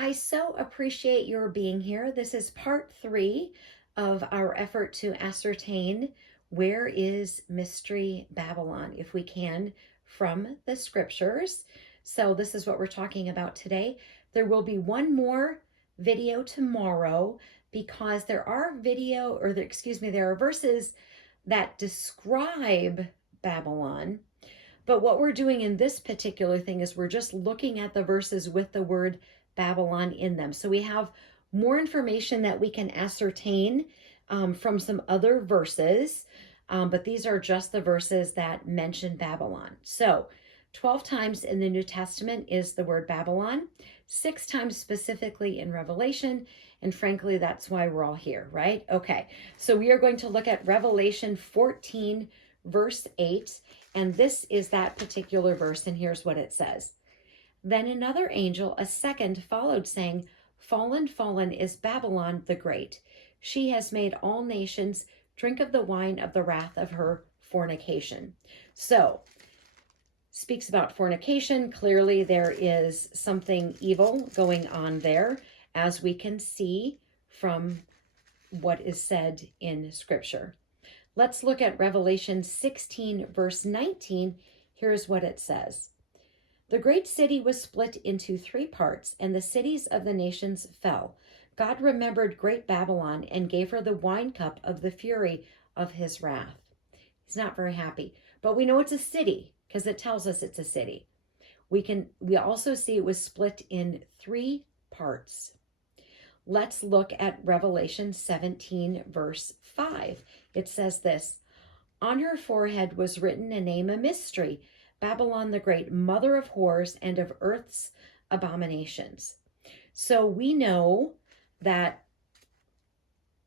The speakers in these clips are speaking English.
I so appreciate your being here. This is part 3 of our effort to ascertain where is Mystery Babylon, if we can, from the scriptures. So this is what we're talking about today. There will be one more video tomorrow because there are there are verses that describe Babylon. But what we're doing in this particular thing is we're just looking at the verses with the word Babylon in them. So we have more information that we can ascertain from some other verses, but these are just the verses that mention Babylon. So 12 times in the New Testament is the word Babylon, 6 times specifically in Revelation, and frankly, that's why we're all here, right? Okay, so we are going to look at Revelation 14, verse 8, and this is that particular verse, and here's what it says. Then another angel, a second, followed, saying, Fallen, fallen is Babylon the Great. She has made all nations drink of the wine of the wrath of her fornication. So, speaks about fornication. Clearly, there is something evil going on there, as we can see from what is said in Scripture. Let's look at Revelation 16, verse 19. Here's what it says. The great city was split into 3 parts, and the cities of the nations fell. God remembered great Babylon and gave her the wine cup of the fury of his wrath. He's not very happy, but we know it's a city because it tells us it's a city. We also see it was split in 3 parts. Let's look at Revelation 17, verse 5. It says this, On her forehead was written a name, a mystery, Babylon the Great, mother of whores and of earth's abominations. So we know that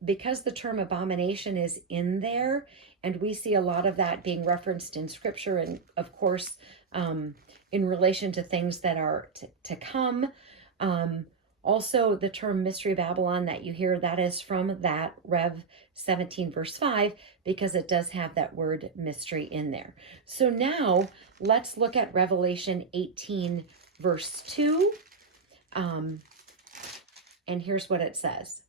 because the term abomination is in there, and we see a lot of that being referenced in Scripture, and of course, in relation to things that are to come, also, the term Mystery Babylon that you hear, that is from that Rev 17, verse 5, because it does have that word mystery in there. So now let's look at Revelation 18, verse 2. And here's what it says.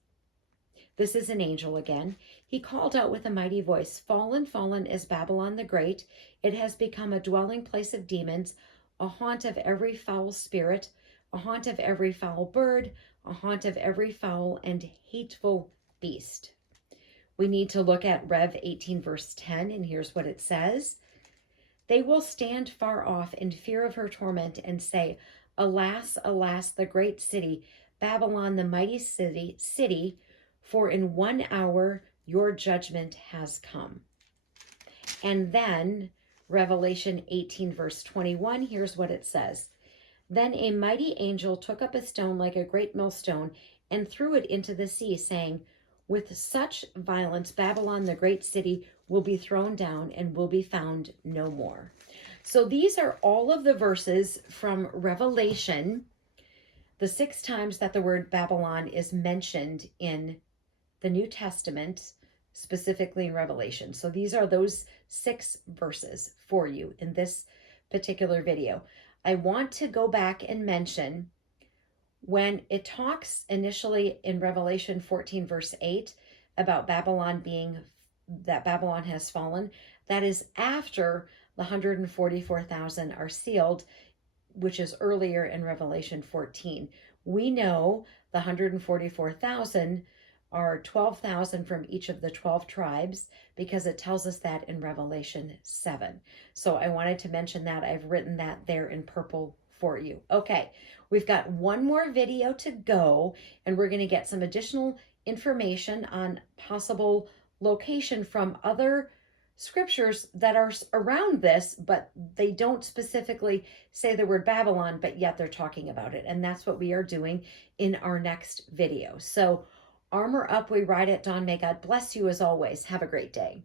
This is an angel again. He called out with a mighty voice, Fallen, fallen is Babylon the Great. It has become a dwelling place of demons, a haunt of every foul spirit, a haunt of every foul bird, a haunt of every foul and hateful beast. We need to look at Rev 18, verse 10, and here's what it says. They will stand far off in fear of her torment and say, Alas, alas, the great city, Babylon, the mighty city, for in 1 hour your judgment has come. And then Revelation 18, verse 21, here's what it says. Then a mighty angel took up a stone like a great millstone and threw it into the sea, saying, With such violence, Babylon, the great city, will be thrown down and will be found no more. So these are all of the verses from Revelation, the 6 times that the word Babylon is mentioned in the New Testament, specifically in Revelation. So these are those 6 verses for you in this particular video. I want to go back and mention when it talks initially in Revelation 14, verse 8, about Babylon that Babylon has fallen, that is after the 144,000 are sealed, which is earlier in Revelation 14. We know the 144,000 are 12,000 from each of the 12 tribes because it tells us that in Revelation 7. So I wanted to mention that. I've written that there in purple for you. Okay, we've got one more video to go, and we're going to get some additional information on possible location from other scriptures that are around this, but they don't specifically say the word Babylon, but yet they're talking about it. And that's what we are doing in our next video. So armor up, we ride at dawn. May God bless you as always. Have a great day.